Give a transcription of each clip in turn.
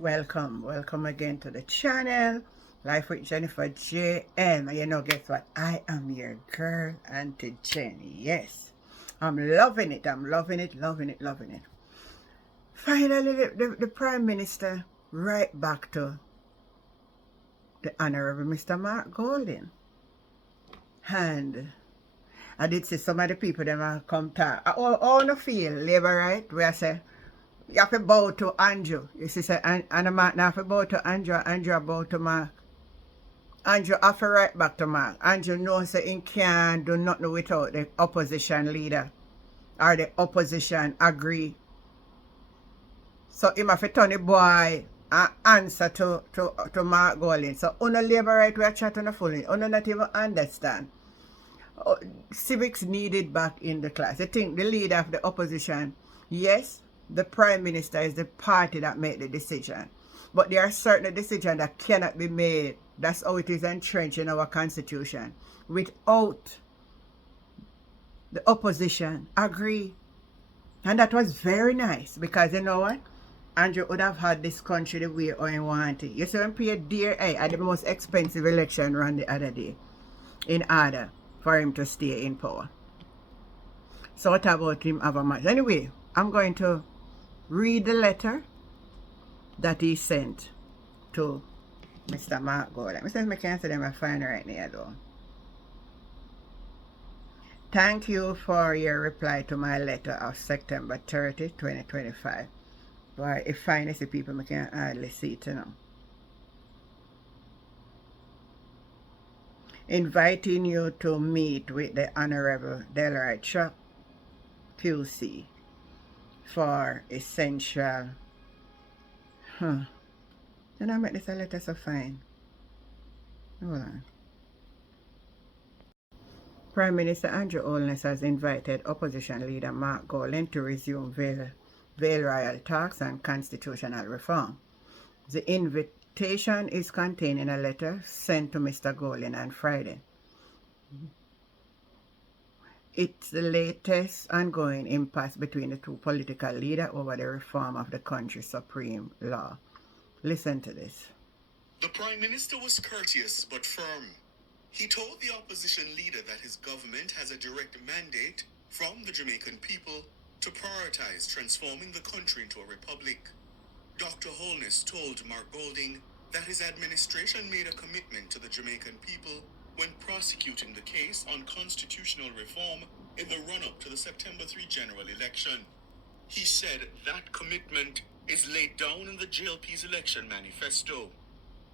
Welcome again to the channel, Life with Jennifer JM. You know, guess what? I am your girl, Auntie Jenny. Yes, I'm loving it. I'm loving it, loving it, loving it. Finally, the Prime Minister right back to the Honorable Mr. Mark Golding. And I did see some of the people that come talk. I all feel labor right where I say you have to bow to Andrew. You see, say, and Mark now have to bow to Andrew, Andrew bow to Mark. Andrew have to write back to Mark. Andrew knows that he can't do nothing without the opposition leader or the opposition agree. So him have to turn the boy and answer to Mark Golding. So on the labor right we are chatting fully. On not even understand. Civics needed back in the class. I think the leader of the opposition, yes, the Prime Minister is the party that made the decision. But there are certain decisions that cannot be made. That's how it is entrenched in our constitution. Without the opposition agree. And that was very nice because you know what? Andrew would have had this country the way he wanted. You see, when paid dear at the most expensive election run the other day in order for him to stay in power. So what about him have a match? Anyway, I'm going to read the letter that he sent to Mr. Mark Golding. I can't see them I find right now though. Thank you for your reply to my letter of September 30, 2025. Boy, if finally see people I can hardly see it now. Inviting you to meet with the Honorable Delroy Chuck QC for essential. Then I make this a letter so fine. Hold on. Prime Minister Andrew Holness has invited opposition leader Mark Golding to resume Vale Royal talks on constitutional reform. The invitation is contained in a letter sent to Mr. Golding on Friday. It's the latest ongoing impasse between the two political leaders over the reform of the country's supreme law. Listen to this. The Prime Minister was courteous but firm. He told the opposition leader that his government has a direct mandate from the Jamaican people to prioritize transforming the country into a republic. Dr. Holness told Mark Golding that his administration made a commitment to the Jamaican people when prosecuting the case on constitutional reform in the run-up to the September 3 general election. He said that commitment is laid down in the JLP's election manifesto.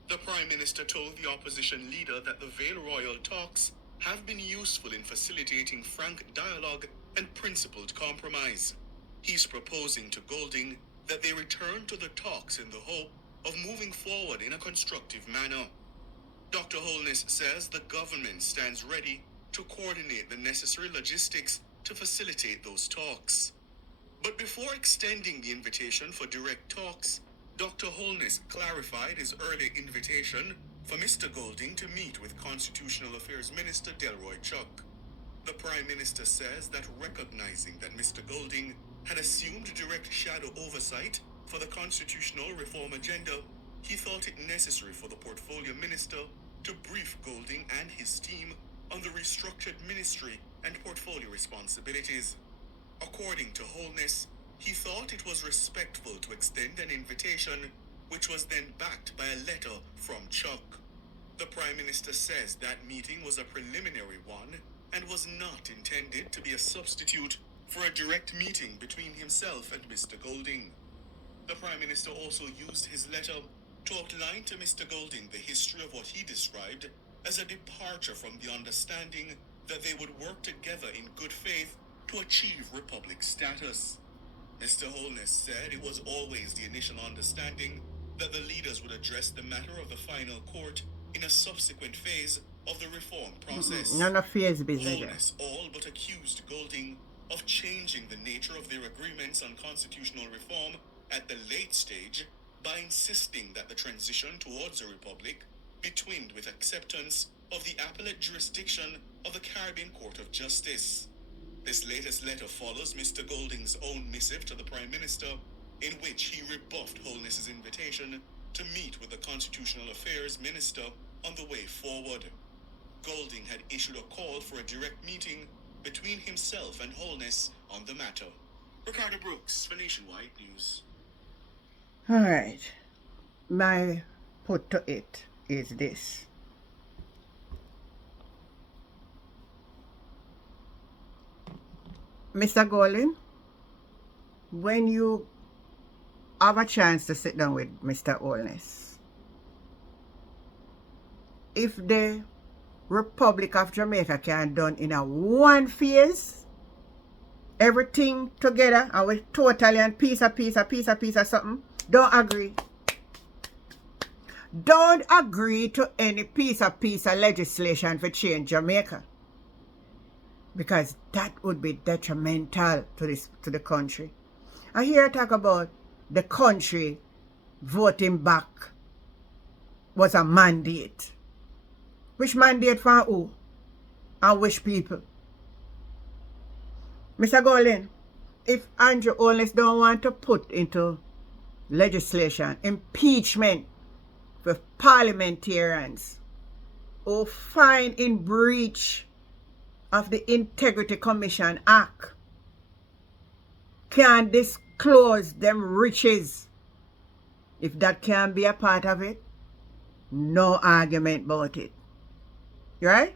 The Prime Minister told the opposition leader that the Vale Royal talks have been useful in facilitating frank dialogue and principled compromise. He's proposing to Golding that they return to the talks in the hope of moving forward in a constructive manner. Dr. Holness says the government stands ready to coordinate the necessary logistics to facilitate those talks. But before extending the invitation for direct talks, Dr. Holness clarified his early invitation for Mr. Golding to meet with Constitutional Affairs Minister Delroy Chuck. The Prime Minister says that recognizing that Mr. Golding had assumed direct shadow oversight for the constitutional reform agenda, he thought it necessary for the portfolio minister to brief Golding and his team on the restructured ministry and portfolio responsibilities. According to Holness, he thought it was respectful to extend an invitation, which was then backed by a letter from Chuck. The Prime Minister says that meeting was a preliminary one and was not intended to be a substitute for a direct meeting between himself and Mr. Golding. The Prime Minister also used his letter to outline to Mr. Golding the history of what he described as a departure from the understanding that they would work together in good faith to achieve republic status. Mr. Holness said it was always the initial understanding that the leaders would address the matter of the final court in a subsequent phase of the reform process. None of fears business. Holness all but accused Golding of changing the nature of their agreements on constitutional reform at the late stage by insisting that the transition towards a republic be twinned with acceptance of the appellate jurisdiction of the Caribbean Court of Justice. This latest letter follows Mr. Golding's own missive to the Prime Minister, in which he rebuffed Holness's invitation to meet with the Constitutional Affairs Minister on the way forward. Golding had issued a call for a direct meeting between himself and Holness on the matter. Ricardo Brooks for Nationwide News. Alright. My put to it is this. Mr. Golding, when you have a chance to sit down with Mr. Holness, if the Republic of Jamaica can done in a one phase, everything together, and we totally and piece of something, don't agree. Don't agree to any piece of legislation for change Jamaica. Because that would be detrimental to the country. I hear talk about the country voting back was a mandate. Which mandate for who? And which people? Mr. Golding, if Andrew Holness don't want to put into legislation impeachment for parliamentarians who find in breach of the Integrity Commission Act, can disclose them riches, if that can be a part of it, no argument about it. Right?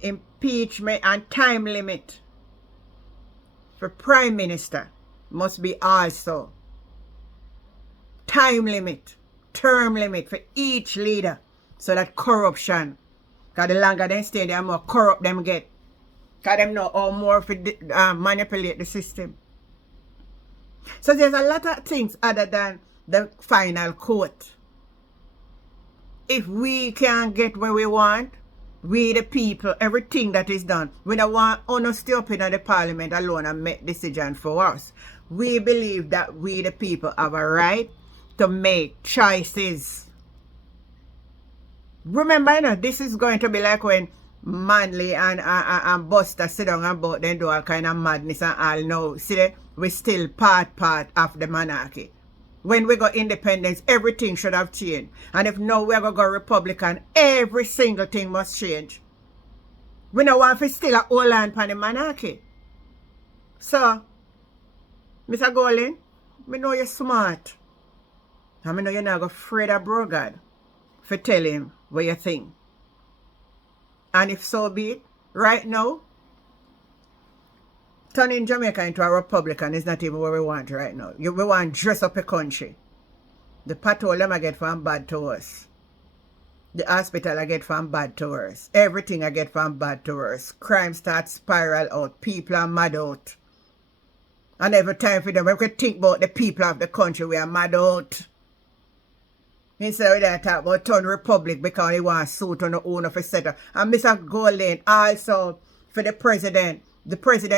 Impeachment and time limit for Prime Minister must be also. Time limit, term limit for each leader, so that corruption, because the longer they stay, the more corrupt them get. Because them know how more to manipulate the system. So there's a lot of things other than the final quote. If we can get where we want, we the people, everything that is done, we don't want to stay up in the parliament alone and make decisions for us. We believe that we the people have a right to make choices. Remember, you know, this is going to be like when Manley and Buster sit down and both them do all kind of madness and all now. See, we still part of the monarchy. When we got independence, everything should have changed. And if now we're going to go Republican, every single thing must change. We don't want to still a whole land on the monarchy. So, Mr. Golding, I know you're smart. And I know you're not afraid of Brogard for tell him what you think. And if so be it, right now, turning Jamaica into a Republican is not even what we want right now. We want to dress up a country. The patrol them I get from bad to worse. The hospital I get from bad to worse. Everything I get from bad to worse. Crime starts spiral out. People are mad out. And every time for them, we could think about the people of the country, we are mad out. Instead of that, talk about turn Republic because he wants suit on the owner for settle. And Mr. Golding, also for the president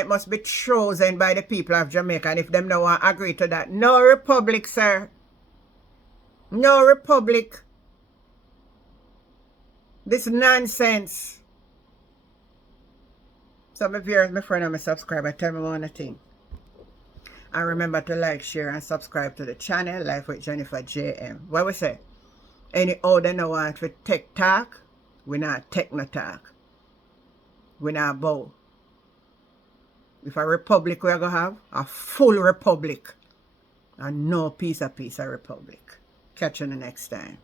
must be chosen by the people of Jamaica. And if them no want to agree to that, no Republic, sir. No Republic. This nonsense. So my viewers, my friend, and my subscriber, tell me one thing. And remember to like, share, and subscribe to the channel, Life with Jennifer JM. What we say? Any other no want for tech talk, we not techno talk. We not bow. If a republic we're going to have, a full republic. And no piece of republic. Catch you the next time.